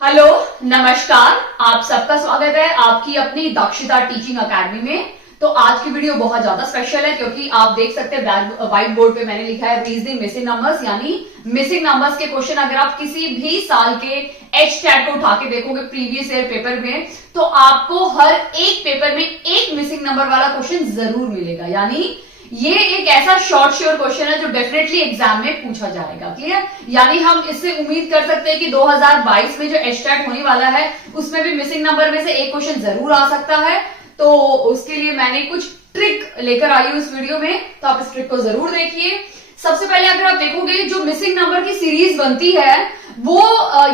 Hello, नमस्कार। आप सबका स्वागत है आपकी अपनी दक्षता टीचिंग अकेडमी में। तो आज की वीडियो बहुत ज्यादा स्पेशल है क्योंकि आप देख सकते हैं व्हाइट बोर्ड पे मैंने लिखा है रीजनिंग मिसिंग नंबर्स, यानी मिसिंग नंबर्स के क्वेश्चन अगर आप किसी भी साल के HTAT को उठा के देखोगे प्रीवियस ईयर पेपर में, तो आपको हर एक पेपर में एक मिसिंग नंबर वाला क्वेश्चन जरूर मिलेगा। यानी ये एक ऐसा शॉर्ट श्योर क्वेश्चन है जो डेफिनेटली एग्जाम में पूछा जाएगा। क्लियर? यानी हम इससे उम्मीद कर सकते हैं कि 2022 में जो HTAT होने वाला है उसमें भी मिसिंग नंबर में से एक क्वेश्चन जरूर आ सकता है। तो उसके लिए मैंने कुछ ट्रिक लेकर आई हूं इस वीडियो में, तो आप इस ट्रिक को जरूर देखिए। सबसे पहले अगर आप देखोगे जो मिसिंग नंबर की सीरीज बनती है वो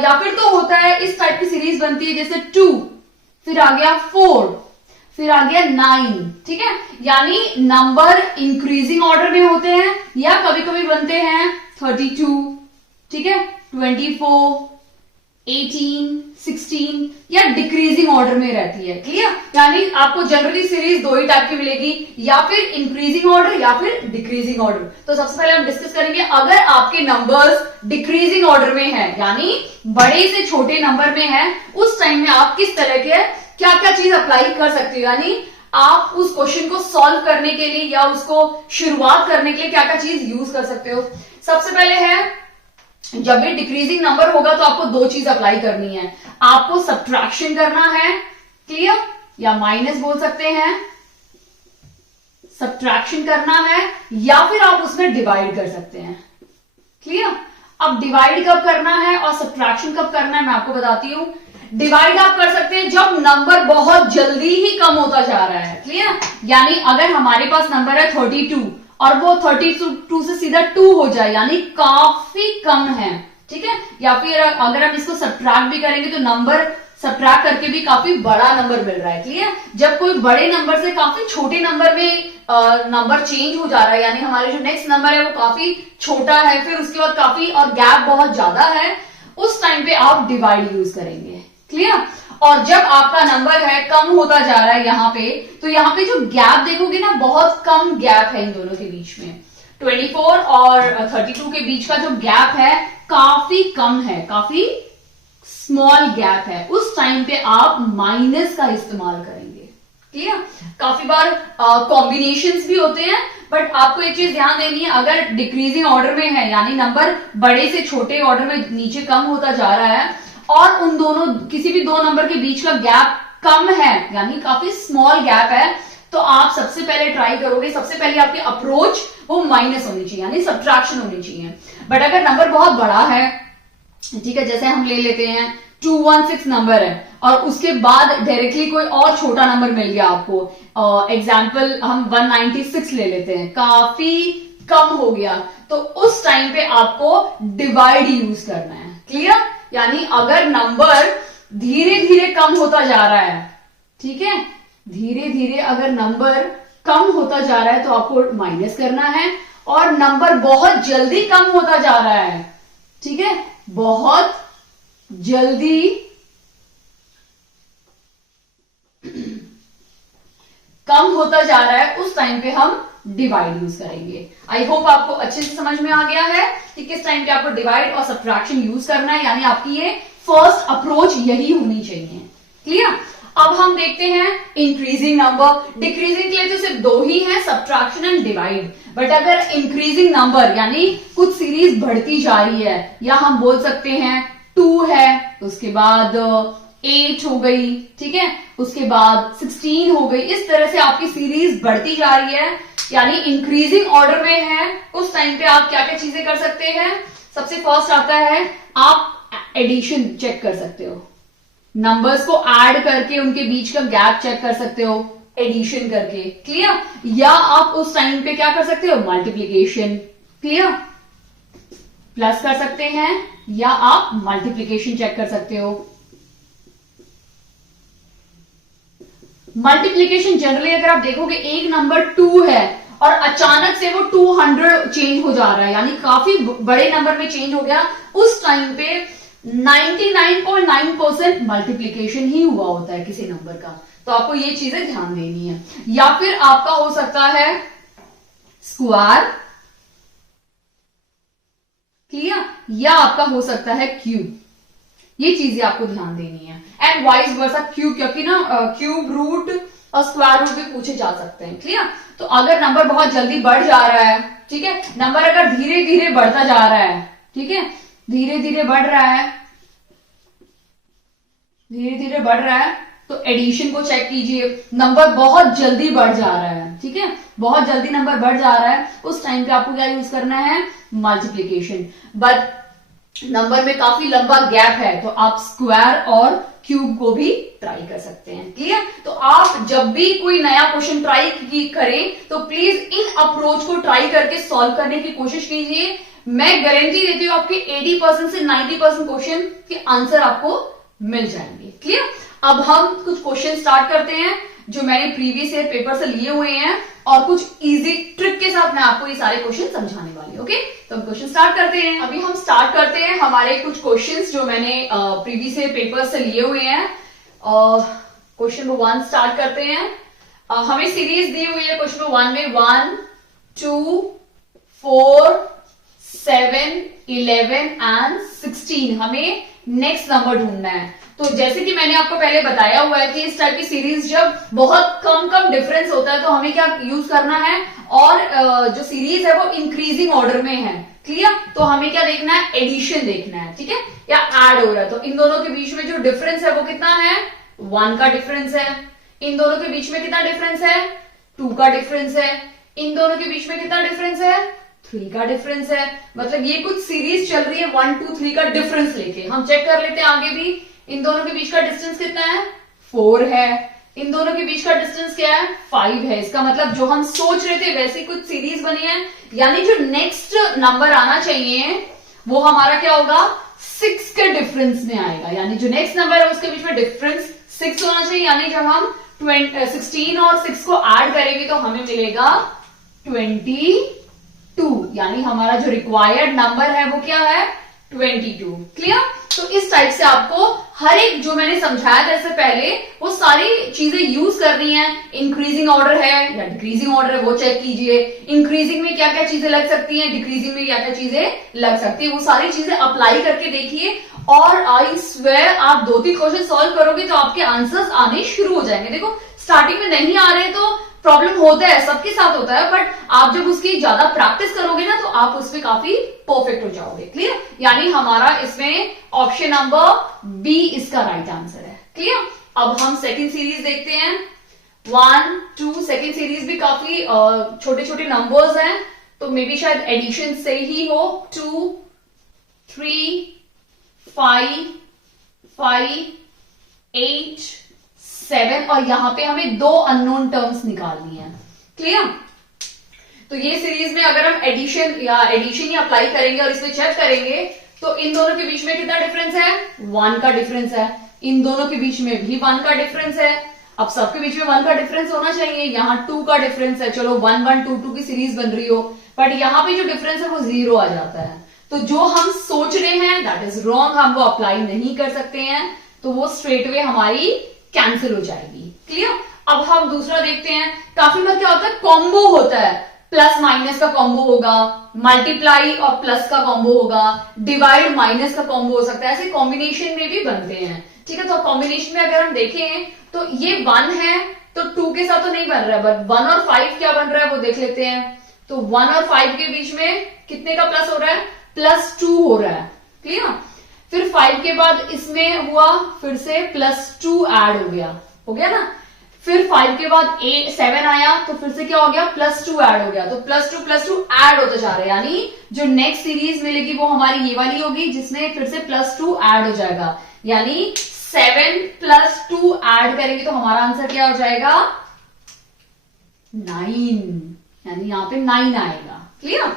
या फिर तो होता है इस टाइप की सीरीज बनती है, जैसे 2, फिर आ गया 4, फिर आ गया 9। ठीक है, यानी नंबर इंक्रीजिंग ऑर्डर में होते हैं या कभी कभी बनते हैं 32, ठीक है, 24, 18, 16 या डिक्रीजिंग ऑर्डर में रहती है। क्लियर? यानी आपको जनरली सीरीज दो ही टाइप की मिलेगी, या फिर इंक्रीजिंग ऑर्डर या फिर डिक्रीजिंग ऑर्डर। तो सबसे पहले हम डिस्कस करेंगे, अगर आपके नंबर्स डिक्रीजिंग ऑर्डर में है यानी बड़े से छोटे नंबर में है, उस टाइम में आप किस तरह के क्या क्या चीज अप्लाई कर सकते हो, यानी आप उस क्वेश्चन को सॉल्व करने के लिए या उसको शुरुआत करने के लिए क्या क्या चीज यूज कर सकते हो। सबसे पहले है, जब भी डिक्रीजिंग नंबर होगा तो आपको दो चीज अप्लाई करनी है। आपको सब्ट्रैक्शन करना है, क्लियर, या माइनस बोल सकते हैं, सब्ट्रैक्शन करना है, या फिर आप उसमें डिवाइड कर सकते हैं। क्लियर? अब डिवाइड कब करना है और सब्ट्रैक्शन कब करना है मैं आपको बताती हूं। डिवाइड आप कर सकते हैं जब नंबर बहुत जल्दी ही कम होता जा रहा है। क्लियर? यानी अगर हमारे पास नंबर है 32 और वो 32 से सीधा 2 हो जाए, यानी काफी कम है, ठीक है, या फिर अगर हम इसको सब्ट्रैक्ट भी करेंगे तो नंबर सब्ट्रैक्ट करके भी काफी बड़ा नंबर मिल रहा है। क्लियर? जब कोई बड़े नंबर से काफी छोटे नंबर में नंबर चेंज हो जा रहा है, यानी हमारे जो नेक्स्ट नंबर है वो काफी छोटा है, फिर उसके बाद काफी और गैप बहुत ज्यादा है, उस टाइम पे आप डिवाइड यूज करेंगे। क्लियर? और जब आपका नंबर है कम होता जा रहा है यहां पे, तो यहां पे जो गैप देखोगे ना, बहुत कम गैप है इन दोनों के बीच में। 24 और 32 के बीच का जो गैप है काफी कम है, काफी स्मॉल गैप है। उस टाइम पे आप माइनस का इस्तेमाल करेंगे। क्लियर? काफी बार कॉम्बिनेशंस भी होते हैं, बट आपको एक चीज ध्यान देनी है, अगर डिक्रीजिंग ऑर्डर में है यानी नंबर बड़े से छोटे ऑर्डर में नीचे कम होता जा रहा है और उन दोनों किसी भी दो नंबर के बीच का गैप कम है यानी काफी स्मॉल गैप है, तो आप सबसे पहले ट्राई करोगे, सबसे पहले आपकी अप्रोच वो माइनस होनी चाहिए, यानी सब्ट्रैक्शन होनी चाहिए। बट अगर नंबर बहुत बड़ा है, ठीक है, जैसे हम ले लेते हैं 216 नंबर है और उसके बाद डायरेक्टली कोई और छोटा नंबर मिल गया आपको, एग्जाम्पल हम 196 ले लेते हैं, काफी कम हो गया, तो उस टाइम पे आपको डिवाइड यूज करना है। क्लियर? यानी अगर नंबर धीरे धीरे कम होता जा रहा है, ठीक है, धीरे धीरे अगर नंबर कम होता जा रहा है तो आपको माइनस करना है, और नंबर बहुत जल्दी कम होता जा रहा है, ठीक है, बहुत जल्दी कम होता जा रहा है, उस टाइम पे हम डिवाइड यूज करेंगे। आई होप आपको अच्छे से समझ में आ गया है कि किस टाइम पे आपको डिवाइड और सब्ट्रैक्शन यूज करना है, यानी आपकी ये फर्स्ट अप्रोच यही होनी चाहिए। क्लियर? अब हम देखते हैं इंक्रीजिंग नंबर। डिक्रीजिंग के लिए तो सिर्फ दो ही है, सब्ट्रैक्शन एंड डिवाइड। बट अगर इंक्रीजिंग नंबर यानी कुछ सीरीज बढ़ती जा रही है, या हम बोल सकते हैं 2 है, उसके बाद 8 हो गई, ठीक है, उसके बाद 16 हो गई, इस तरह से आपकी सीरीज बढ़ती जा रही है यानी इंक्रीजिंग ऑर्डर में है, उस टाइम पे आप क्या क्या चीजें कर सकते हैं। सबसे फर्स्ट आता है, आप एडिशन चेक कर सकते हो, नंबर्स को ऐड करके उनके बीच का गैप चेक कर सकते हो एडिशन करके। क्लियर? या आप उस टाइम पे क्या कर सकते हो, मल्टीप्लीकेशन। क्लियर? प्लस कर सकते हैं या आप मल्टीप्लीकेशन चेक कर सकते हो। मल्टीप्लीकेशन जनरली अगर आप देखोगे एक नंबर 2 है और अचानक से वो 200 चेंज हो जा रहा है, यानी काफी बड़े नंबर में चेंज हो गया, उस टाइम पे 99.9% मल्टीप्लीकेशन ही हुआ होता है किसी नंबर का। तो आपको ये चीजें ध्यान देनी है। या फिर आपका हो सकता है स्क्वायर, क्लियर, या आपका हो सकता है क्यूब। ये चीजें आपको ध्यान देनी है। एंड वाइस वर्सा क्यूब, क्योंकि ना क्यूब रूट और स्क्वायर रूट भी पूछे जा सकते हैं। क्लियर? तो अगर नंबर बहुत जल्दी बढ़ जा रहा है, ठीक है, नंबर अगर धीरे धीरे बढ़ता जा रहा है, ठीक है, धीरे धीरे बढ़ रहा है, धीरे धीरे बढ़ रहा है, तो एडिशन को चेक कीजिए। नंबर बहुत जल्दी बढ़ जा रहा है, ठीक है, बहुत जल्दी नंबर बढ़ जा रहा है, उस टाइम पे आपको क्या यूज करना है? मल्टीप्लीकेशन। बट नंबर में काफी लंबा गैप है तो आप स्क्वायर और क्यूब को भी ट्राई कर सकते हैं। क्लियर? तो आप जब भी कोई नया क्वेश्चन ट्राई करें तो प्लीज इन अप्रोच को ट्राई करके सॉल्व करने की कोशिश कीजिए। मैं गारंटी देती हूँ आपके 80% से 90% क्वेश्चन के आंसर आपको मिल जाएंगे। क्लियर? अब हम कुछ क्वेश्चन स्टार्ट करते हैं जो मैंने प्रीवियस ईयर पेपर से लिए हुए हैं और कुछ इजी ट्रिक के साथ मैं आपको ये सारे क्वेश्चन समझाने वाली हूँ। ओके, तो हम क्वेश्चन स्टार्ट करते हैं। अभी हम स्टार्ट करते हैं हमारे कुछ क्वेश्चंस जो मैंने प्रीवियस ईयर पेपर से लिए हुए हैं। क्वेश्चन नंबर 1 स्टार्ट करते हैं। हमें सीरीज दी हुई है क्वेश्चन नंबर 1 में 1, 2, 4, 7, 11 एंड 16। हमें नेक्स्ट नंबर ढूंढना है। तो जैसे कि मैंने आपको पहले बताया हुआ है कि इस टाइप की सीरीज जब बहुत कम कम डिफरेंस होता है तो हमें क्या यूज करना है, और जो सीरीज है वो इंक्रीजिंग ऑर्डर में है। क्लियर? तो हमें क्या देखना है? एडिशन देखना है, ठीक है, या ऐड हो रहा है। तो इन दोनों के बीच में जो डिफरेंस है वो कितना है? 1 का डिफरेंस है। इन दोनों के बीच में कितना डिफरेंस है? 2 का डिफरेंस है। इन दोनों के बीच में कितना डिफरेंस है? 3 का डिफरेंस है। मतलब ये कुछ सीरीज चल रही है 1, 2, 3 का डिफरेंस लेके। हम चेक कर लेते हैं आगे भी। इन दोनों के बीच का डिस्टेंस कितना है? 4 है। इन दोनों के बीच का डिस्टेंस क्या है? 5 है। इसका मतलब जो हम सोच रहे थे वैसी कुछ सीरीज बनी है, यानी जो नेक्स्ट नंबर आना चाहिए वो हमारा क्या होगा? 6 के डिफरेंस में आएगा। यानी जो नेक्स्ट नंबर है उसके बीच में डिफरेंस 6 होना चाहिए। यानी जब हम 16 और 6 को ऐड करेंगे तो हमें मिलेगा 22। यानी हमारा जो रिक्वायर्ड नंबर है वो क्या है? 22। क्लियर? तो इस टाइप से आपको हर एक जो मैंने समझाया था इससे पहले वो सारी चीजें यूज करनी है। इंक्रीजिंग ऑर्डर है या डिक्रीजिंग ऑर्डर है वो चेक कीजिए। इंक्रीजिंग में क्या क्या चीजें लग सकती हैं, डिक्रीजिंग में क्या क्या चीजें लग सकती है, वो सारी चीजें अप्लाई करके देखिए। और आई स्वेयर आप 2-3 क्वेश्चन सॉल्व करोगे तो आपके आंसर्स आने शुरू हो जाएंगे। देखो स्टार्टिंग में नहीं आ रहे तो प्रॉब्लम होता है, सबके साथ होता है, बट आप जब उसकी ज्यादा प्रैक्टिस करोगे ना तो आप उसमें काफी परफेक्ट हो जाओगे। क्लियर? यानी हमारा इसमें ऑप्शन नंबर बी इसका राइट आंसर है। क्लियर? अब हम सेकंड सीरीज देखते हैं। 1, 2, सेकंड सीरीज भी काफी छोटे छोटे नंबर्स हैं तो मे बी शायद एडिशन से ही हो। 2, 3, 5, 8, 7 और यहां पे हमें 2 अननोन टर्म्स निकालनी है। क्लियर? तो ये सीरीज में अगर हम एडिशन ही अप्लाई करेंगे और इसमें चेक करेंगे तो इन दोनों के बीच में कितना डिफरेंस है? 1 का डिफरेंस है। इन दोनों के बीच में भी 1 का डिफरेंस है। अब सबके बीच में 1 का डिफरेंस होना चाहिए। यहाँ 2 का डिफरेंस है। चलो 1, 1, 2, 2 की सीरीज बन रही हो, बट यहाँ पे जो डिफरेंस है वो 0 आ जाता है। तो जो हम सोच रहे हैं दैट इज रॉन्ग, हम वो अप्लाई नहीं कर सकते हैं, तो वो स्ट्रेट वे हमारी कैंसिल हो जाएगी। क्लियर? अब हम दूसरा देखते हैं। काफी बार क्या होता है? कॉम्बो होता है, प्लस माइनस का कॉम्बो होगा, मल्टीप्लाई और प्लस का कॉम्बो होगा, डिवाइड माइनस का कॉम्बो हो सकता है। ऐसे कॉम्बिनेशन में भी बनते हैं। ठीक है? तो कॉम्बिनेशन में अगर हम देखें तो ये 1 है तो 2 के साथ तो नहीं बन रहा है, बट 1 और 5 क्या बन रहा है वो देख लेते हैं। तो 1 और 5 के बीच में कितने का प्लस हो रहा है? +2 हो रहा है। क्लियर? फिर 5 के बाद इसमें हुआ फिर से +2 ऐड हो गया ना। फिर 5 के बाद 7 आया तो फिर से क्या हो गया? +2 ऐड हो गया। तो +2 ऐड होता जा रहा है। यानी जो नेक्स्ट सीरीज मिलेगी वो हमारी ये वाली होगी जिसमें फिर से +2 ऐड हो जाएगा। यानी 7 + 2 ऐड करेंगे तो हमारा आंसर क्या हो जाएगा? 9। यानी यहां पे 9 आएगा। क्लियर?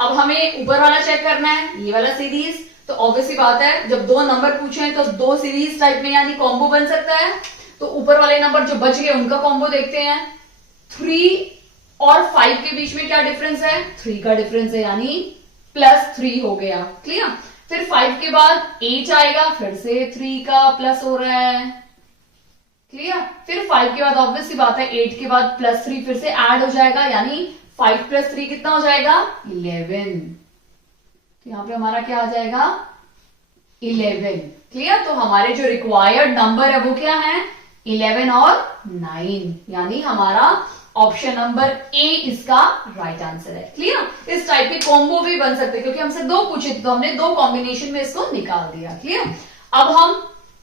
अब हमें ऊपर वाला चेक करना है, ये वाला सीरीज। तो ऑब्वियसली बात है जब 2 नंबर पूछे हैं तो 2 सीरीज टाइप में यानी कॉम्बो बन सकता है। तो ऊपर वाले नंबर जो बच गए उनका कॉम्बो देखते हैं। 3 और 5 के बीच में क्या डिफरेंस है? 3 का डिफरेंस है, यानी +3 हो गया। क्लियर? फिर 5 के बाद 8 आएगा, फिर से 3 का प्लस हो रहा है। क्लियर? फिर 5 के बाद ऑब्वियसली बात है 8 के बाद +3 फिर से ऐड हो जाएगा, यानी 5 + 3 कितना हो जाएगा? 11। तो यहां पे हमारा क्या आ जाएगा? 11। क्लियर? तो हमारे जो रिक्वायर्ड नंबर है वो क्या है? 11 और 9, यानी हमारा ऑप्शन नंबर ए इसका राइट आंसर है। क्लियर? इस टाइप के कॉम्बो भी बन सकते हैं, क्योंकि हमसे दो पूछे थे तो हमने दो कॉम्बिनेशन में इसको निकाल दिया। क्लियर? अब हम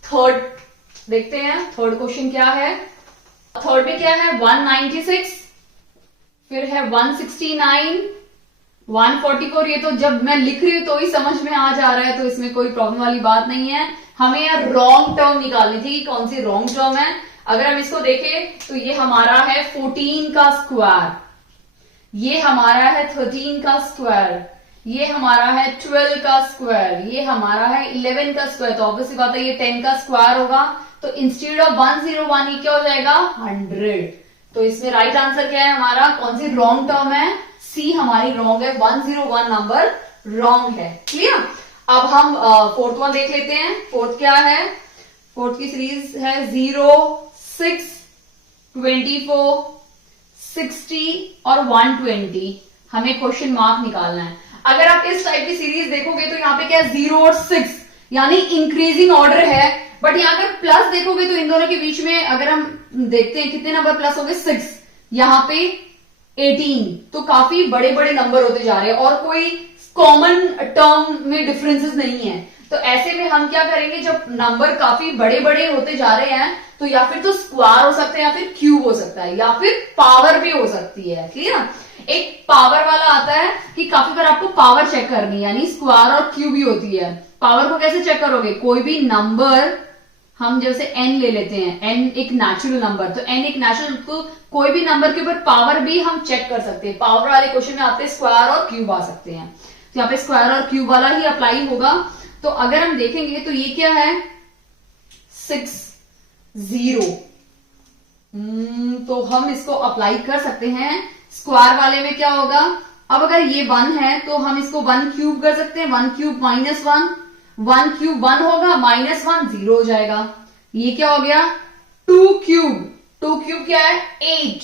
थर्ड देखते हैं। थर्ड क्वेश्चन क्या है? थर्ड में क्या है? 196, फिर है 169, 144। ये तो जब मैं लिख रही हूं तो ही समझ में आ जा रहा है, तो इसमें कोई प्रॉब्लम वाली बात नहीं है। हमें यार रॉन्ग टर्म निकालनी थी कि कौन सी रॉन्ग टर्म है। अगर हम इसको देखें तो ये हमारा है 14 का स्क्वायर, ये हमारा है 13 का स्क्वायर, ये हमारा है 12 का स्क्वायर, ये हमारा है 11 का स्क्वायर। तो ऑब्वियसली बात है ये 10 का स्क्वायर होगा। तो इंस्टेड ऑफ 101 ये क्या हो जाएगा? 100। तो इसमें राइट आंसर क्या है हमारा? कौन सी रॉन्ग टर्म है? सी हमारी रॉन्ग है, 101 नंबर रॉन्ग है। क्लियर? अब हम फोर्थ वन देख लेते हैं। फोर्थ क्या है? फोर्थ की सीरीज है 0, 6, 24, 60 और 120। हमें क्वेश्चन मार्क निकालना है। अगर आप इस टाइप की सीरीज देखोगे तो यहाँ पे क्या है? 0 और 6, यानी इंक्रीजिंग ऑर्डर है। बट यहाँ अगर प्लस देखोगे तो इन दोनों के बीच में अगर हम देखते हैं कितने नंबर प्लस हो गए? 6, यहाँ पे 18। तो काफी बड़े बड़े नंबर होते जा रहे हैं और कोई कॉमन टर्म में डिफरेंसेस नहीं है। तो ऐसे में हम क्या करेंगे? जब नंबर काफी बड़े बड़े होते जा रहे हैं तो या फिर तो स्क्वायर हो सकता है, या फिर क्यूब हो सकता है, या फिर पावर भी हो सकती है। क्लियर? एक पावर वाला आता है कि काफी बार आपको पावर चेक करनी है, यानी स्क्वायर और क्यूब भी होती है। पावर को कैसे चेक करोगे? कोई भी नंबर हम जैसे n ले लेते हैं, n एक नेचुरल नंबर, तो n एक नेचुरल, तो कोई भी नंबर के ऊपर पावर भी हम चेक कर सकते हैं। पावर वाले क्वेश्चन में आपके स्क्वायर और क्यूब आ सकते हैं, तो यहाँ पे स्क्वायर और क्यूब वाला ही अप्लाई होगा। तो अगर हम देखेंगे तो ये क्या है? 6, 0। तो हम इसको अप्लाई कर सकते हैं। स्क्वायर वाले में क्या होगा? अब अगर ये 1 है तो हम इसको 1 क्यूब कर सकते हैं। 1 क्यूब माइनस 1, 1 क्यूब 1 होगा, माइनस 1 0 हो जाएगा। ये क्या हो गया? 2 क्यूब, 2 क्यूब क्या है? 8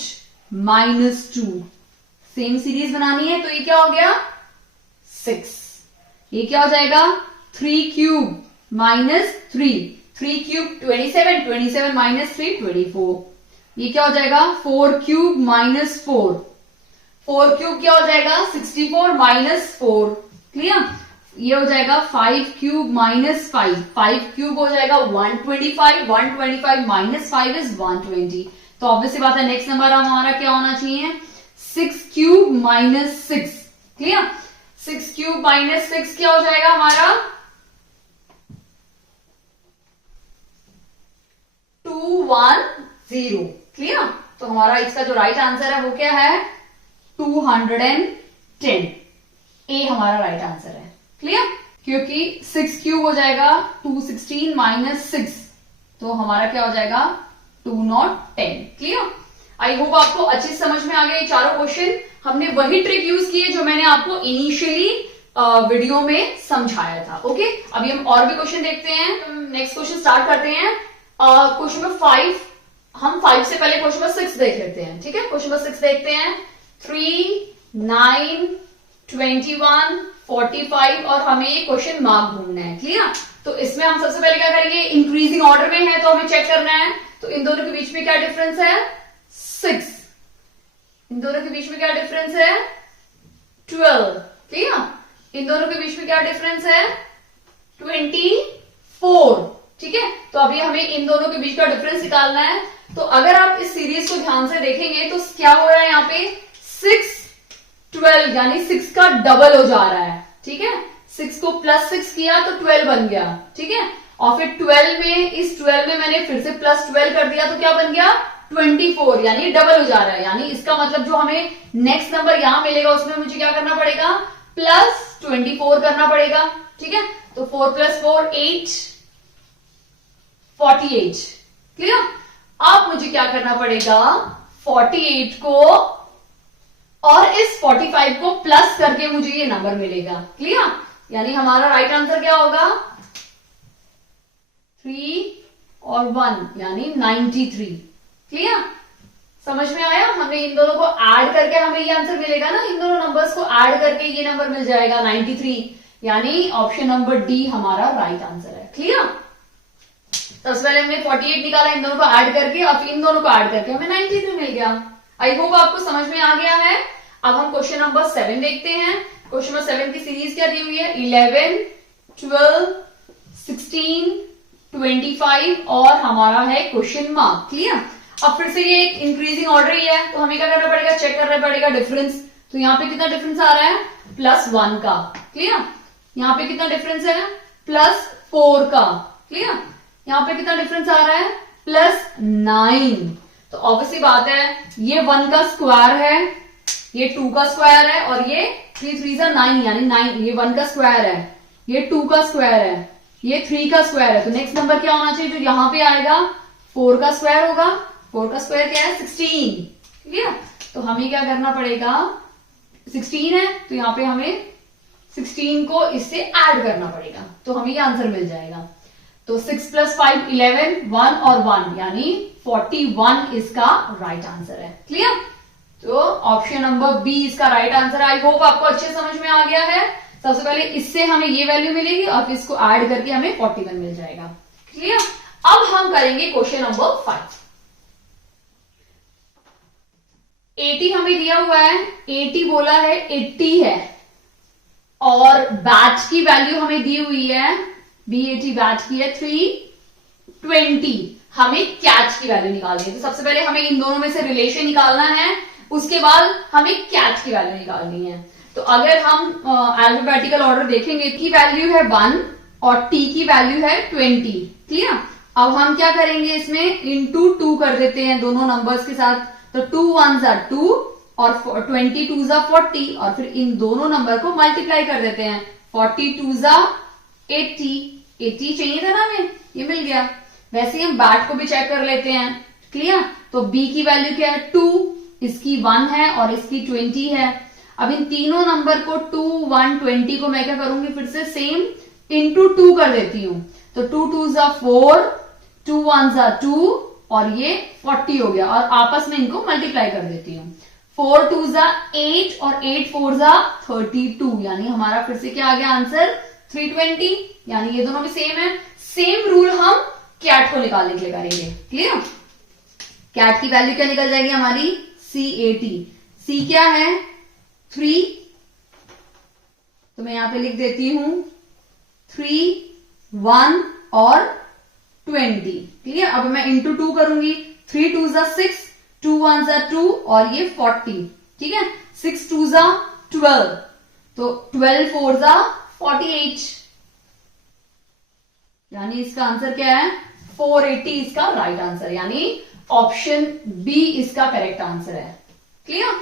माइनस 2। सेम सीरीज बनानी है तो ये क्या हो गया? 6। ये क्या हो जाएगा? 3 क्यूब माइनस 3, 3 क्यूब 27, 27 माइनस 3 24। ये क्या हो जाएगा? 4 क्यूब माइनस 4, 4 क्यूब क्या हो जाएगा? 64 माइनस 4। क्लियर? ये हो जाएगा 5 क्यूब माइनस 5, 5 क्यूब हो जाएगा 125, 125 माइनस 5 इज 120। तो ऑब्वियसली बात है नेक्स्ट नंबर हमारा क्या होना चाहिए? 6 cube minus 6। Clear? 6 cube minus 6 क्या हो जाएगा हमारा? 210। क्लियर? तो हमारा इसका जो राइट आंसर है वो क्या है? 210। ए हमारा राइट आंसर है। क्लियर? क्योंकि 6 क्यूब हो जाएगा 216 माइनस 6, तो हमारा क्या हो जाएगा? 210। क्लियर? आई होप आपको अच्छे से समझ में आ गया ये चारों क्वेश्चन। हमने वही ट्रिक यूज की है जो मैंने आपको इनिशियली वीडियो में समझाया था। ओके, अभी हम और भी क्वेश्चन देखते हैं। नेक्स्ट क्वेश्चन स्टार्ट करते हैं। क्वेश्चन नंबर 5, हम 5 से पहले क्वेश्चन नंबर 6 देख लेते हैं। ठीक है, क्वेश्चन नंबर 6 देखते हैं। 3, 9, 21, 45 और हमें ये क्वेश्चन मार्क ढूंढना है। क्लियर? तो इसमें हम सबसे पहले क्या करेंगे? इंक्रीजिंग ऑर्डर में है तो हमें चेक करना है। तो इन दोनों के बीच में क्या डिफरेंस है? 6। इन दोनों के बीच में क्या डिफरेंस है? 12। क्लियर? इन दोनों के बीच में क्या डिफरेंस है? 24। ठीक है, तो अभी हमें इन दोनों के बीच का डिफरेंस निकालना है। तो अगर आप इस सीरीज को ध्यान से देखेंगे तो क्या हो रहा है यहाँ पे? 6, 12, यानी 6 का डबल हो जा रहा है। ठीक है, 6 को प्लस 6 किया तो 12 बन गया। ठीक है, और फिर 12 में, इस 12 में मैंने फिर से प्लस 12 कर दिया तो क्या बन गया? 24, यानी डबल हो जा रहा है। यानी इसका मतलब जो हमें नेक्स्ट नंबर यहां मिलेगा उसमें मुझे क्या करना पड़ेगा? प्लस 24 करना पड़ेगा। ठीक है, तो 4 + 4 8, 48। क्लियर? अब मुझे क्या करना पड़ेगा? 48 को और इस 45 को प्लस करके मुझे ये नंबर मिलेगा। क्लियर? यानी हमारा राइट आंसर क्या होगा? 3 और 1 यानी 93। क्लियर? समझ में आया? हमने इन दोनों को ऐड करके हमें ये आंसर मिलेगा ना, इन दोनों नंबर्स को ऐड करके ये नंबर मिल जाएगा 93। यानी ऑप्शन नंबर डी हमारा राइट आंसर है। क्लियर? सबसे पहले हमने 48 निकाला इन दोनों को ऐड करके, अब इन दोनों को ऐड करके हमें 93 मिल गया। आई होप आपको समझ में आ गया है। अब हम क्वेश्चन नंबर 7 देखते हैं। क्वेश्चन नंबर 7 की सीरीज क्या दी हुई है? 11, 12, 16, 25 और हमारा है क्वेश्चन मार्क। क्लियर? अब फिर से ये एक इंक्रीजिंग ऑर्डर ही है, तो हमें क्या करना पड़ेगा? चेक करना पड़ेगा डिफरेंस। तो यहाँ पे कितना डिफरेंस आ रहा है? +1 का। क्लियर? यहाँ पे कितना डिफरेंस है? +4 का। क्लियर? यहाँ पे कितना डिफरेंस आ रहा है? +9। तो ऑब्वियसली बात है, ये 1 का स्क्वायर है, ये 2 का स्क्वायर है, और ये 3 3 9 यानी 9, ये 1 का स्क्वायर है, ये 2 का स्क्वायर है, ये 3 का स्क्वायर है। तो नेक्स्ट नंबर क्या होना चाहिए जो यहां पे आएगा? 4 का स्क्वायर होगा। 4 का स्क्वायर क्या है? 16। ठीक है? तो हमें क्या करना पड़ेगा? 16 है तो यहाँ पे हमें 16 को इससे ऐड करना पड़ेगा, तो हमें ये आंसर मिल जाएगा। तो 6 + 5 11, 1 और 1 यानी 41 इसका राइट आंसर है। क्लियर? तो ऑप्शन नंबर बी इसका राइट आंसर है। आई होप आपको अच्छे समझ में आ गया है। सबसे पहले इससे हमें ये वैल्यू मिलेगी और फिर इसको ऐड करके हमें 41 मिल जाएगा। क्लियर? अब हम करेंगे क्वेश्चन नंबर 5। 80 हमें दिया हुआ है, 80 बोला है, 80 है, और बैच की वैल्यू हमें दी हुई है, BAT बैच की है 320। हमें कैच की वैल्यू निकालनी है। तो सबसे पहले हमें इन दोनों में से रिलेशन निकालना है, उसके बाद हमें कैच की वैल्यू निकालनी है। तो अगर हम अल्फाबेटिकल ऑर्डर देखेंगे, की वैल्यू है 1 और टी की वैल्यू है 20। क्लियर? अब हम क्या करेंगे? इसमें इंटू 2 कर देते हैं दोनों नंबर्स के साथ। तो 2 1s are 2 और 20 2s are 40, और फिर इन दोनों नंबर को मल्टीप्लाई कर देते हैं। 40 2s are 80। 80 चाहिए था ना हमें, ये मिल गया। वैसे ही हम बैट को भी चेक कर लेते हैं। क्लियर? तो बी की वैल्यू क्या है? 2, इसकी 1 है और इसकी 20 है। अब इन तीनों नंबर को 2 1 20 को मैं क्या करूंगी? फिर से सेम इंटू 2 कर देती हूं। तो 2 2s are 4, 2 1s are 2 और ये 40 हो गया, और आपस में इनको मल्टीप्लाई कर देती हूँ। 4 2s are 8 और 8 4s are 32, यानी हमारा फिर से क्या आ गया आंसर? 320। यानी ये दोनों भी सेम है। सेम रूल हम कैट को निकालने के लिए करेंगे। क्लियर? कैट की वैल्यू क्या निकल जाएगी हमारी? CAT। C क्या है? 3। तो मैं यहां पे लिख देती हूं 3, 1 और 20। क्लियर? अब मैं इंटू 2 करूंगी। 3 2s are 6, 2 1s are 2 और ये 40। ठीक है? 6 2s are 12, तो 12 4s are 48, यानी इसका आंसर क्या है? 480 इसका राइट आंसर, यानी ऑप्शन बी इसका करेक्ट आंसर है। क्लियर?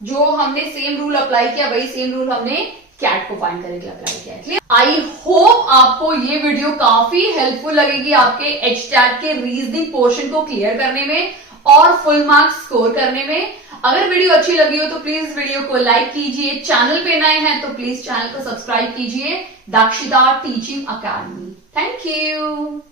जो हमने सेम रूल अप्लाई किया वही सेम रूल हमने कैट को फाइंड करने के लिए अप्लाई किया है। क्लियर? आई होप आपको ये वीडियो काफी हेल्पफुल लगेगी आपके HTAT के रीजनिंग पोर्शन को क्लियर करने में और फुल मार्क्स स्कोर करने में। अगर वीडियो अच्छी लगी हो तो प्लीज इस वीडियो को लाइक कीजिए। चैनल पे नए हैं तो प्लीज चैनल को सब्सक्राइब कीजिए। दाक्षिता टीचिंग अकेडमी। Thank you.